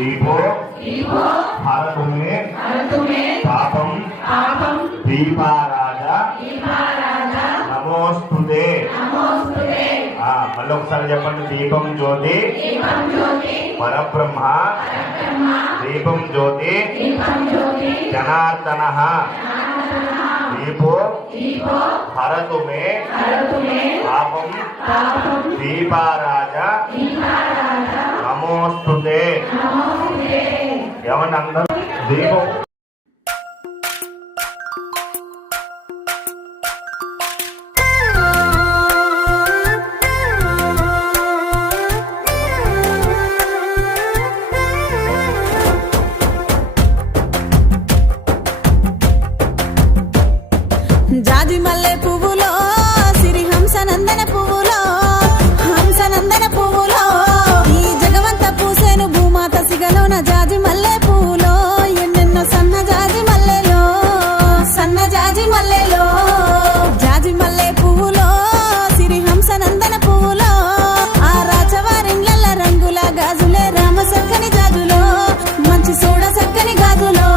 दीपो हरतु मे पापम दीपाराजा नमोस्तुते మళ్ళీ ఒకసారి చెప్పండి. దీపం జ్యోతి పరబ్రహ్మ దీపం జ్యోతి జనార్దన దీపో హరతు మే పాపం దీపారాజ నమోస్తుతే. ఏమన్నా అందరూ దీపం జాజి మల్లె పువ్వులో సిరి హంసనందన పువ్వులో హంసనందన పువ్వులో ఈ జగవంత పూసేను భూమాత సిగలోన జాజి మల్లె పువ్వులో ఎన్నెన్నో సన్న జాజి మల్లెలో సన్న జాజి మల్లెలో జాజి మల్లె పువ్వులో సిరి హంసనందన పువ్వులో ఆ రాజవారిండ్ల రంగుల గాజులే రామ సక్కని జాజులో మంచి సోడ సక్కని గాజులో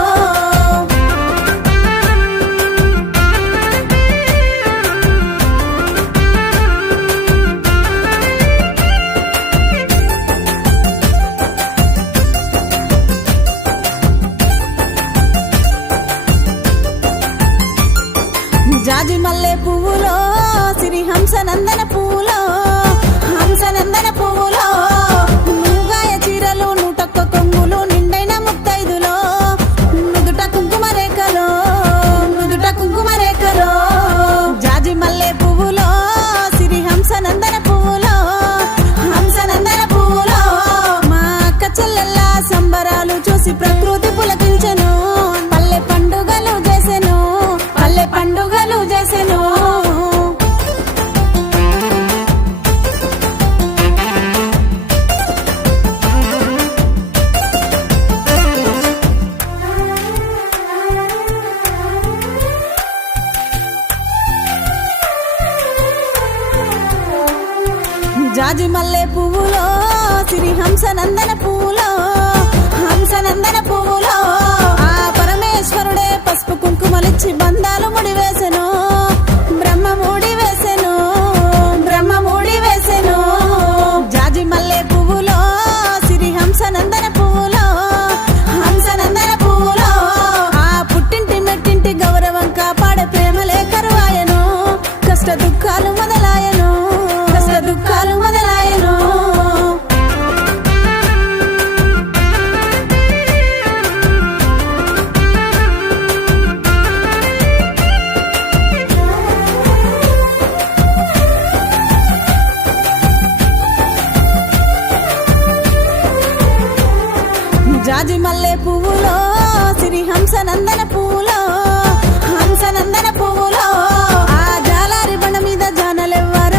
జాజి మల్లె పువ్వులో సిరి హంసనందన పువ్వులో హంసనందన పువ్వులో నువ్వుగాయ చీరలు నూటొక్క కొంగులు నిండైన ముత్తైదులో నుదుట కుంకుమ రేఖలో నుదుట కుంకుమ రేఖలో జాజి మల్లె పువ్వులో సిరి హంసనందన పువ్వులో హంసనందన పువ్వులో మా అక్క చెల్లెల్ల సంబరాలు చూసి ప్రకృతి పులకించెను పల్లె పండుగలు చేసెను పల్లె పండుగలు చేసెను జాజి మల్లె పువ్వులో సిరి హంసనందన పువ్వులో హంసనందన పువ్వులో ఆ పరమేశ్వరుడే పసుపు కుంకుమలిచ్చి బంధాలు ముడివేసెను బ్రహ్మ ముడి వేసెను బ్రహ్మ ముడి వేసెను జాజి మల్లె పువ్వులో సిరి హంసనందన పువ్వులో హంసనందన పువ్వులో ఆ పుట్టింటి మెట్టింటి గౌరవం కాపాడే ప్రేమలే కరువాయను కష్ట దుఃఖాలు మొదలాయను కష్ట దుఃఖాలు మొదలాయను జాజి మల్లె పువ్వులో సిరి హంసనందన పువ్వులో హంసనందన పువ్వులో ఆ జాలారి బండ మీద జానలెవ్వరు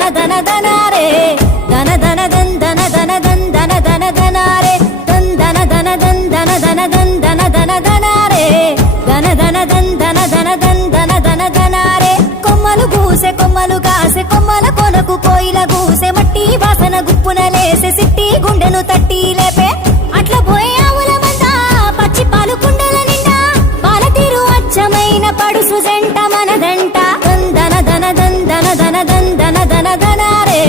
ధన ధన ధనారే ధన ధన ధన్ ధన ధన ధన్ ధన ధన ధనారే ధన్ ధన ధన ధన్ ధన ధన ధన్ ధన ధన ధనారే ధన ధన ధన్ ధన ధన ధన్ ధన ధన ధనారే కొమ్మలు గూసె కొమ్మలు కాసె కొమ్మల కొనకు కోయిల గూసె మట్టి వాసన గుప్పున లేసె సిట్టి గుండెను తట్టి లేపే అట్ల పోయే ఆవుల మంద పచ్చి పాలు కుండల నిండా పాల తీరు అచ్చమైన పడుసు జంట మనదంట ధన ధన ధన్ ధన ధన ధన్ ధన ధన ధనారే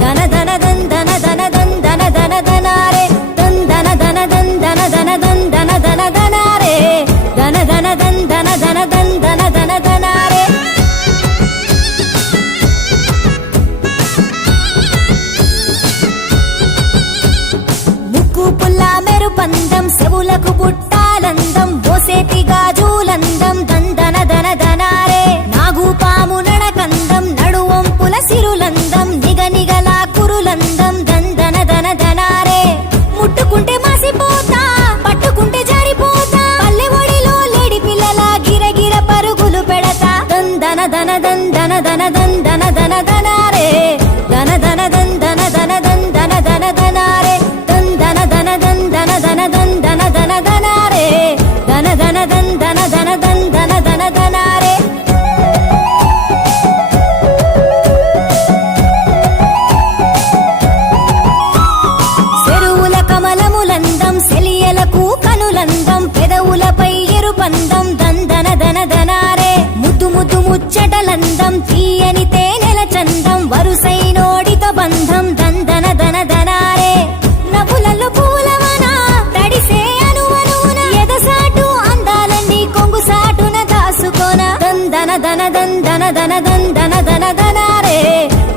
ధన ధన ధన్ ధన ధన ధన్ ధన ధన ధనారే ధన్ ధన ధన ధన్ ధన ధన ధన్ ధన ధన ధనారే ధన ధన ధన్ ధన ధన ధన్ ధన ధన ధనారే ముక్కు పుల్ల మెరుపందం చెవులకు బుట్టాలందం బోసేటి గాజులందం దందన ధన ధనారే నాగు పాము నడకందం నడువంపుల సిరులందం నిగనిగల కురులందం దందన ధన ధనారే ముట్టుకుంటే మాసిపోతా పట్టుకుంటే జారిపోతా పల్లె ఒడిలో లేడి పిల్లల గిరగిర పరుగులు పెడతా దందన ధన దందన ధన దందన ధన ధనారే ధన ధన దందన ధన దందన ధన ధనారే దందన ధన దందన ధన దందన ధన ధనారే ధన ధన దందన ధన దందన ధన ధనారే చెరువుల కమలములందం సెలియలకు కనులందం పెదవులపై ఎరుపందం దందన ధన ధనారే ముద్దు ముద్దు ముచ్చటలందం తీయని తేనెల చందం వరుసైనోడిత బంధం దందన ధన ధనారే నవ్వులలో పూలవన తడిసే అనువనున ఎదసాటు అందాలన్నీ కొంగు సాటున దాసుకోన దందన ధన దందన ధన దందన ధన ధనారే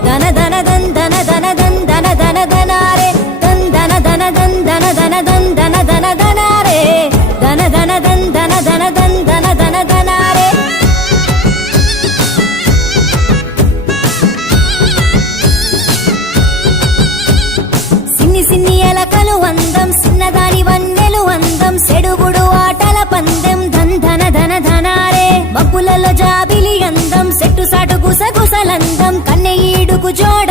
ధన ధన దందన ధన దందన ధన ధనారే దందన ధన దందన ధన దందన ధన ధనారే ధన ధన దందన ధన దందన ధన ధనారే సిన్ని సిన్ని ఎలకలు అందం సిన్నదాని వన్నెలు అందం సెడుగుడు ఆటల పందెం ధన ధన ధనారే మబ్బులలో జాబిలి అందం సెట్టు సాటు గుసగుసలందం కన్నె ఈడుకు జోడ